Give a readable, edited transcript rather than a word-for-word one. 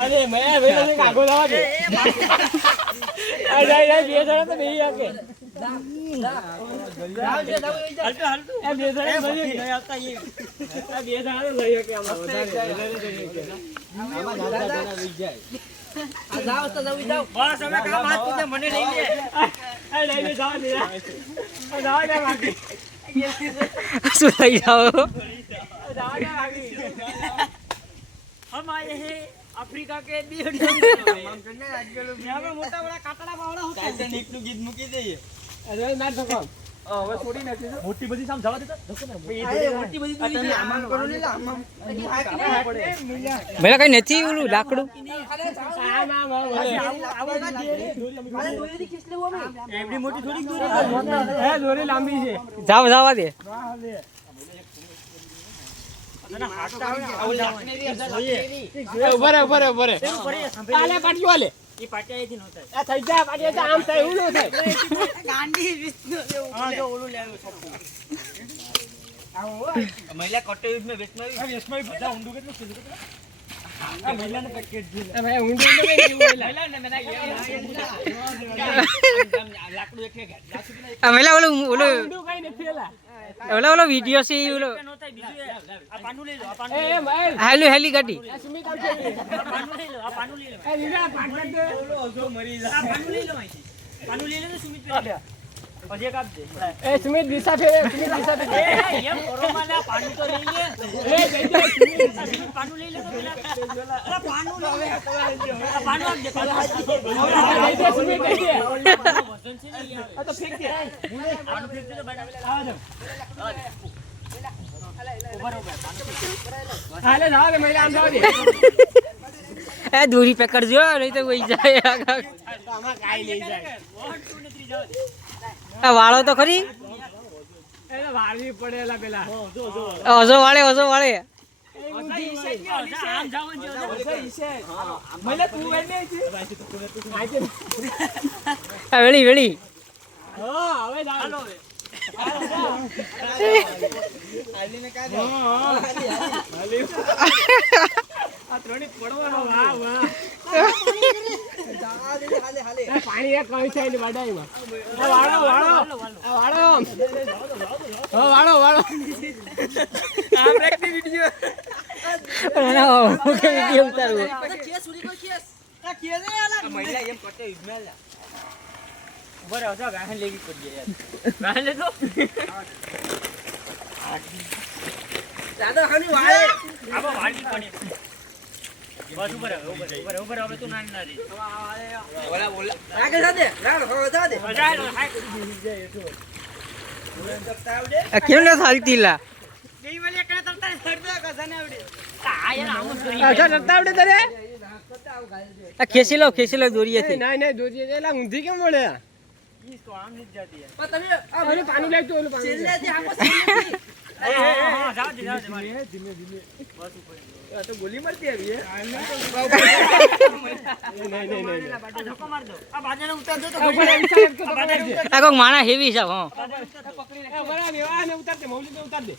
અરે મેં વેલો કાગો લાવા દે અરે યાર બે જણા તો નહીં આકે એ બે જણા નહીં આવતા એ બે જણા તો લઈ કે આમાં વધારે આમાં દાદા લઈ જાય આ જાવ તો જાવ બસ હવે કામ હાથ પૂછે મને લઈ લે આ લઈ લે જાવ દે આ જાવ દે બાકી શું લઈ જાઓ જાવ દે બાકી हम आए हैं अफ्रीका के મોટા બડા કાટડા બાવડા હોતા ટાઇટેનિક નું ગીત મૂકી દઈએ અરે ના ધકો હવે છોડી નાખી દો મોટી બધી સામ જવા દેતા ધકો ને મોટી બધી તને આમાં કરો ને આમાં મેલા કઈ નથી ઓલું લાકડું આ ના દોરી ખીચ લેવો અમે એવડી મોટી થોડી દોરી હે દોરી લાંબી છે જાવ જવા દે ઉભરે આલે પાટિયો આલે ઈ પાટિયા એથી નો થાય આ થઈ જા પાટિયા આમ થાય એવું નો થાય ગાંડી વિષ્ણુ હા જો ઓલું લેવું છપ્પુ આવો મહિલા કટ્ટો યુઝ મે વેસ્ટમાં બધા ઊંડું કેટલું કીધું આ મહિલાને પેકેટ દીધું એ ભાઈ ઊંડું તો નહીં મહિલા ને મેના લાકડું એક આ મેલા ઓલું ઊંડું કઈ નથી એલા ઓલો વિડિયો છે ઓલો નો થાય બીજું આ પાનું લઈ લો આ પાનું હેલી ગાડી આ સુમિત આમ છે પાનું લઈ લો આ પાનું લઈ લો એ લીલા પાટલા દે ઓલો મરી જા આ પાનું લઈ લો અહીંથી પાનું લઈ લે તો સુમિત પે અજે કાપ દે એ સુમિત દિશા ફેરે સુમિત દિશા ફેરે એમ કરો માલા પાનું તો લઈ લે એ જઈ દે સુમિત પાનું લઈ લે તો પેલા આ પાનું લઈ લે આ પાનું આપ દે પાનું લઈ દે સુમિત લઈ દે વજન છે નહીં આવે આ તો ફેંક દે પાનું ફેંક દે તો બનાવેલા આવા દે હાલે જાવ દે મહિલા આમ જાવ દે એ દોરી પકડજો નહીં તો વહી જાય આમાં કાઈ લઈ જાય 1 2 ને 3 જાવ દે આ વાળો તો ખરી એટલે વાળવી પડેલા પેલા ઓઝો વાળે આમ જાવ જો મહિલા તું વેણ નહીં છે આ વેળી હા હવે ચાલો આલીને કા દે આલી આ ત્રણેય પડવાનો વાહ વાહ હાલે પાણી એક કઈ છે ને બડાઈમાં વાળો આ બ્રેક ની વિડિયો ઓકે વિડિયો ઉતારવો કેસ ઉડી કોઈ કેસ આ કેસ ને આલા મહિલા એમ કટે ઇસ્માઈલ ઉભા રહો જા ગાહન લેવી પડી યાર ગાહન લે તો દાદા ખાની વાળે આબો વાળી પડી બસ ઉપર હવે તું નાન ના રે ઓલા આગળ જા દે લાવ હો જા દે ચાલો હાય જાય તો આ કેમ ન ચાલતી લા ગઈ વાલે કરે તરતા છોડ દો કસને આવડે આ યાર આમ કરી આ તરતા આવડે તને આ ખેંચી લો દોરીએથી નહીં દોરીએ એલા ઊંધી કેમ મળે ઈ તો આમ નથી જાતી યાર પણ તમે આ પાનું લેજો ઓલું પાનું છેલ્લેથી આખો છેલ્લેથી હા જાવ દે મારી ધીમે બસ ઉપર આ તો ગોલી મારતી આવી હે નહીં ધક્કો માર દો આ બાજાને ઉતાર દો તો આ કોક માણા હેવી છે હો પકડી લે બરાબર આને ઉતાર દે મૌલી ને ઉતાર દે